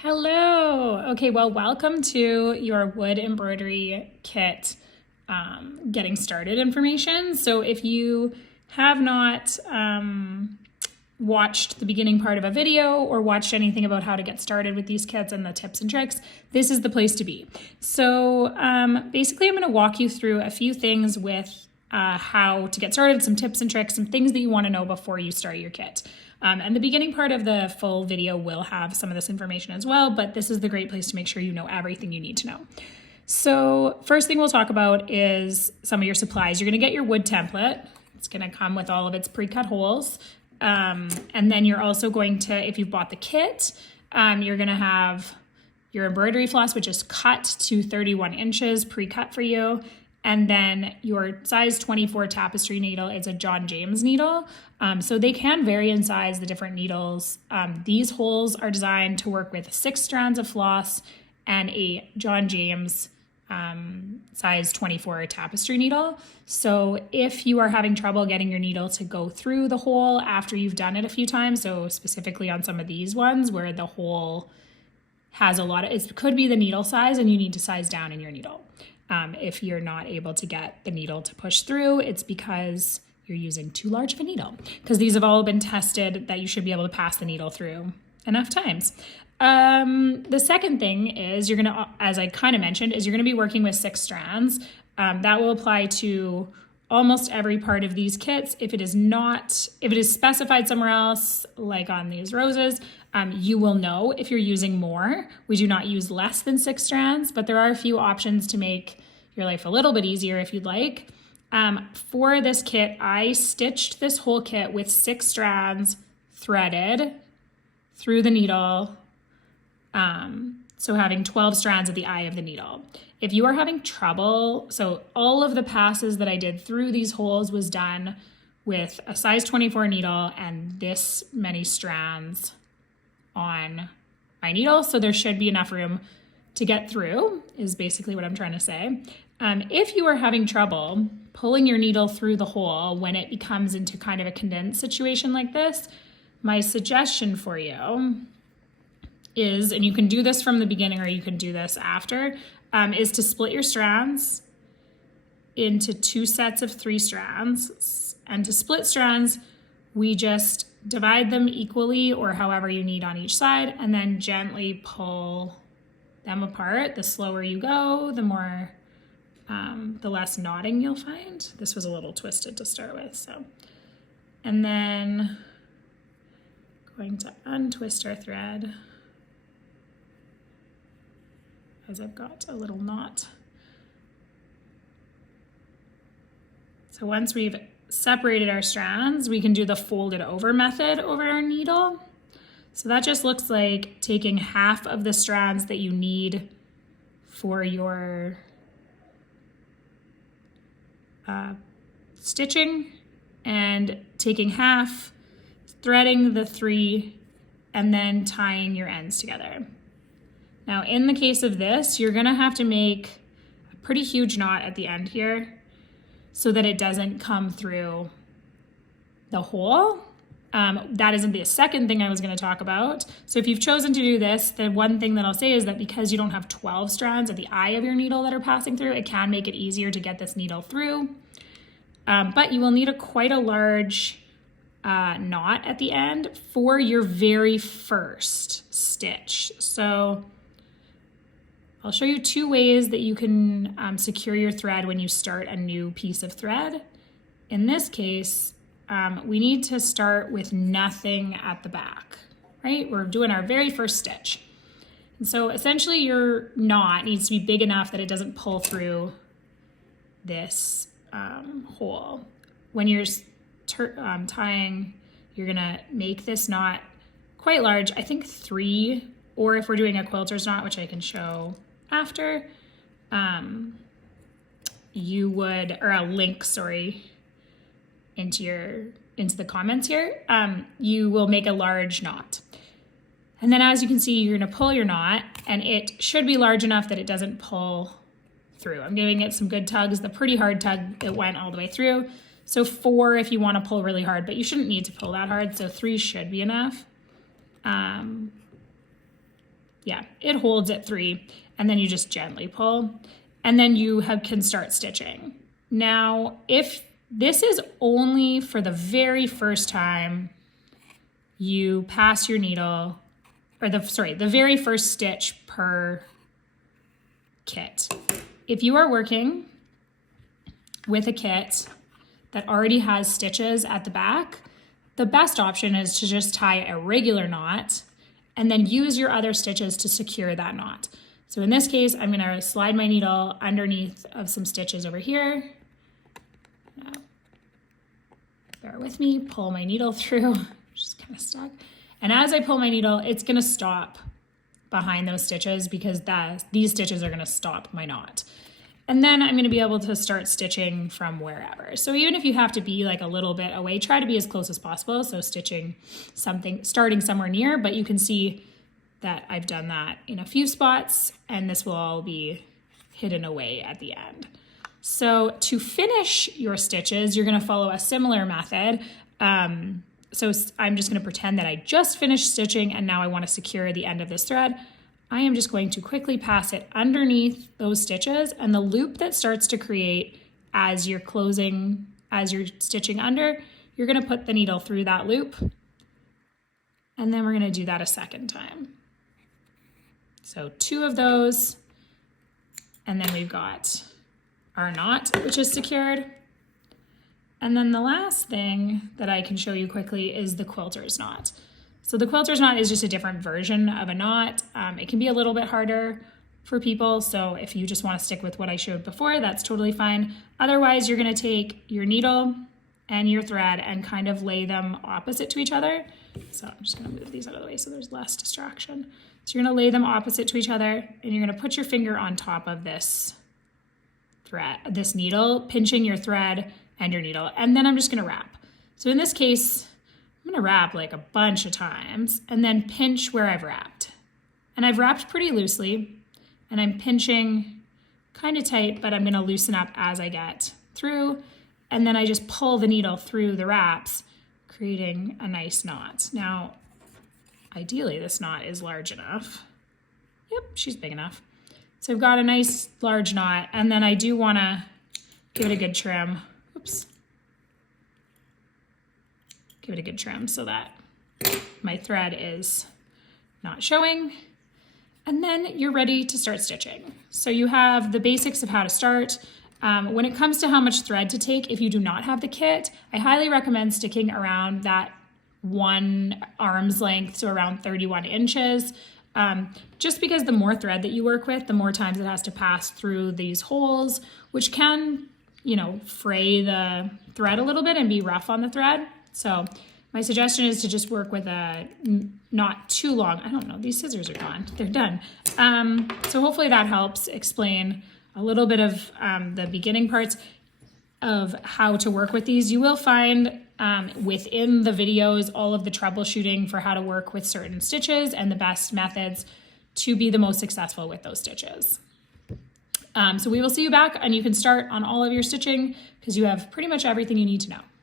Hello. Okay, well, welcome to your wood embroidery kit getting started information. So if you have not watched the beginning part of a video or watched anything about how to get started with these kits and the tips and tricks, this is the place to be. So basically, I'm going to walk you through a few things with how to get started, some tips and tricks, some things that you want to know before you start your kit. And the beginning part of the full video will have some of this information as well, but this is the great place to make sure you know everything you need to know. So first thing we'll talk about is some of your supplies. You're going to get your wood template. It's going to come with all of its pre-cut holes. And then you're also going to, if you've bought the kit, you're going to have your embroidery floss, which is cut to 31 inches, pre-cut for you. And then your size 24 tapestry needle is a John James needle. So they can vary in size, the different needles. These holes are designed to work with 6 strands of floss and a John James size 24 tapestry needle. So if you are having trouble getting your needle to go through the hole after you've done it a few times, so specifically on some of these ones where the hole has a lot of, it could be the needle size and you need to size down in your needle. If you're not able to get the needle to push through, it's because you're using too large of a needle, because these have all been tested that you should be able to pass the needle through enough times. The second thing is you're going to, as I kind of mentioned, is you're going to be working with 6 strands. That will apply to almost every part of these kits. If it is specified somewhere else, like on these roses, you will know if you're using more. We do not use less than 6 strands, but there are a few options to make your life a little bit easier if you'd like. For this kit, I stitched this whole kit with 6 strands threaded through the needle. So having 12 strands at the eye of the needle. If you are having trouble, so all of the passes that I did through these holes was done with a size 24 needle and this many strands on my needle. So there should be enough room to get through, is basically what I'm trying to say. If you are having trouble pulling your needle through the hole when it becomes into kind of a condensed situation like this, my suggestion for you is, and you can do this from the beginning or you can do this after, is to split your strands into 2 sets of 3 strands. And to split strands, we just divide them equally or however you need on each side, and then gently pull them apart. The slower you go, the more, the less knotting you'll find. This was a little twisted to start with, so. And then going to untwist our thread, as I've got a little knot. So once we've separated our strands, we can do the folded over method over our needle. So that just looks like taking half of the strands that you need for your stitching and taking half, threading the 3, and then tying your ends together. Now, in the case of this, you're gonna have to make a pretty huge knot at the end here so that it doesn't come through the hole. That isn't the second thing I was gonna talk about. So if you've chosen to do this, the one thing that I'll say is that because you don't have 12 strands at the eye of your needle that are passing through, it can make it easier to get this needle through. But you will need quite a large knot at the end for your very first stitch. So I'll show you 2 ways that you can secure your thread when you start a new piece of thread. In this case, we need to start with nothing at the back, right? We're doing our very first stitch. And so essentially your knot needs to be big enough that it doesn't pull through this hole. When you're tying, you're gonna make this knot quite large, I think 3, or if we're doing a quilter's knot, which I can show after, you would, or a link, sorry, into the comments here, you will make a large knot. And then as you can see, you're gonna pull your knot and it should be large enough that it doesn't pull through. I'm giving it some good tugs, the pretty hard tug, it went all the way through. So 4 if you wanna pull really hard, but you shouldn't need to pull that hard, so 3 should be enough. yeah, it holds at 3, and then you just gently pull, and then you can start stitching. Now, if this is only for the very first time you pass your needle, or the very first stitch per kit. If you are working with a kit that already has stitches at the back, the best option is to just tie a regular knot and then use your other stitches to secure that knot. So in this case, I'm gonna slide my needle underneath of some stitches over here. Now, bear with me, pull my needle through, just kind of stuck. And as I pull my needle, it's gonna stop behind those stitches because these stitches are gonna stop my knot. And then I'm gonna be able to start stitching from wherever. So even if you have to be like a little bit away, try to be as close as possible. So starting somewhere near, but you can see that I've done that in a few spots, and this will all be hidden away at the end. So to finish your stitches, you're gonna follow a similar method. So I'm just gonna pretend that I just finished stitching and now I wanna secure the end of this thread. I am just going to quickly pass it underneath those stitches, and the loop that starts to create as you're stitching under, you're gonna put the needle through that loop, and then we're gonna do that a second time. So 2 of those, and then we've got our knot, which is secured. And then the last thing that I can show you quickly is the quilter's knot. So the quilter's knot is just a different version of a knot. It can be a little bit harder for people. So if you just want to stick with what I showed before, that's totally fine. Otherwise, you're going to take your needle and your thread and kind of lay them opposite to each other. So I'm just going to move these out of the way so there's less distraction. So you're going to lay them opposite to each other, and you're going to put your finger on top of this needle, pinching your thread and your needle, and then I'm just going to wrap. So in this case, I'm gonna wrap like a bunch of times and then pinch where I've wrapped. And I've wrapped pretty loosely, and I'm pinching kind of tight, but I'm gonna loosen up as I get through. And then I just pull the needle through the wraps, creating a nice knot. Now, ideally this knot is large enough. Yep, she's big enough. So I've got a nice large knot, and then I do wanna give it a good trim. Oops. Give it a good trim so that my thread is not showing. And then you're ready to start stitching. So you have the basics of how to start. When it comes to how much thread to take, if you do not have the kit, I highly recommend sticking around that 1 arm's length, so around 31 inches. Just because the more thread that you work with, the more times it has to pass through these holes, which can, fray the thread a little bit and be rough on the thread. So my suggestion is to just work with a not too long, I don't know, these scissors are gone, they're done. So hopefully that helps explain a little bit of the beginning parts of how to work with these. You will find within the videos all of the troubleshooting for how to work with certain stitches and the best methods to be the most successful with those stitches. So we will see you back, and you can start on all of your stitching because you have pretty much everything you need to know.